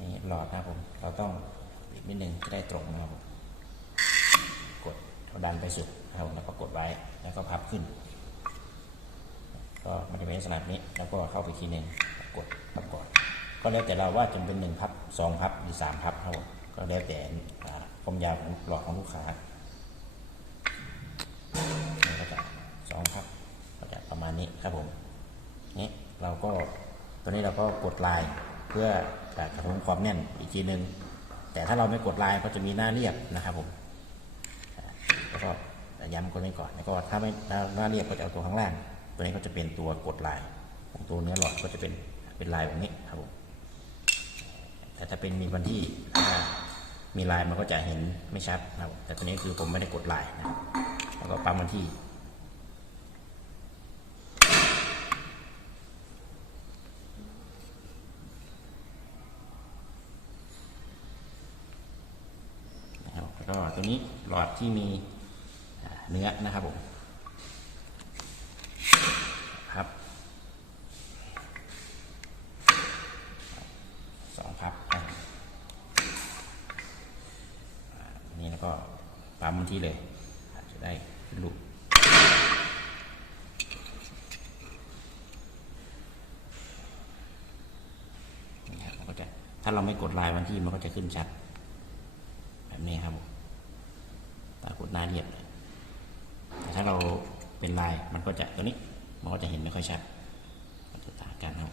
นี่หลอดนะครับผม เราต้องอีกนิดนึงจะได้ตรงนะครับผมกดเอาดันไปสุดนะครับผมแล้วก็กดไว้แล้วก็พับขึ้น ก็มันจะเป็นลักษณะนี้ แล้วก็เข้าไปทีหนึ่งกดพับก่อนก็แล้วแต่เราว่าจะเป็นหนึ่งพับสองพับหรือสามพับครับผมก็แล้วแต่ความยาวของหลอดของลูกค้าก็จะสองพับก็จะประมาณนี้ครับผมนี่เราก็ ตัวนี้เราก็กดลายเพื่อจะกระทงความแน่นอีกทีหนึ่งแต่ถ้าเราไม่กดลายก็จะมีหน้าเรียบนะครับผมแล้วก็ย้ำกดไว้ก่อนแล้วก็ถ้าไม่หน้าหน้าเรียบก็จะเอาตัวข้างล่าง ตัวนี้ก็จะเป็นตัวกดลาย ของตัวเนื้อหลอดก็จะเป็นเป็นลายแบบนี้ครับผมแต่ถ้าเป็นมีวันที่มีลายมันก็จะเห็นไม่ชัดนะครับแต่ตัวนี้คือผมไม่ได้กดลายนะแล้วก็ปั๊มวันที่ นะครับแล้ว ก็ตัวนี้หลอดที่มีเนื้อนะครับผมพับสองพับนนี้แล้วก็ปั๊มที่เลยจะได้ขึ้นรูปนี่ครับมันก็จะถ้าเราไม่กดลายวันที่มันก็จะขึ้นชัด แบบนี้ครับผม ดหน้าเรียบแต่ถ้าเราเป็นลายมันก็จะตัวนี้มันก็จะเห็นไม่ค่อยชัดมันจะต่างกันครับ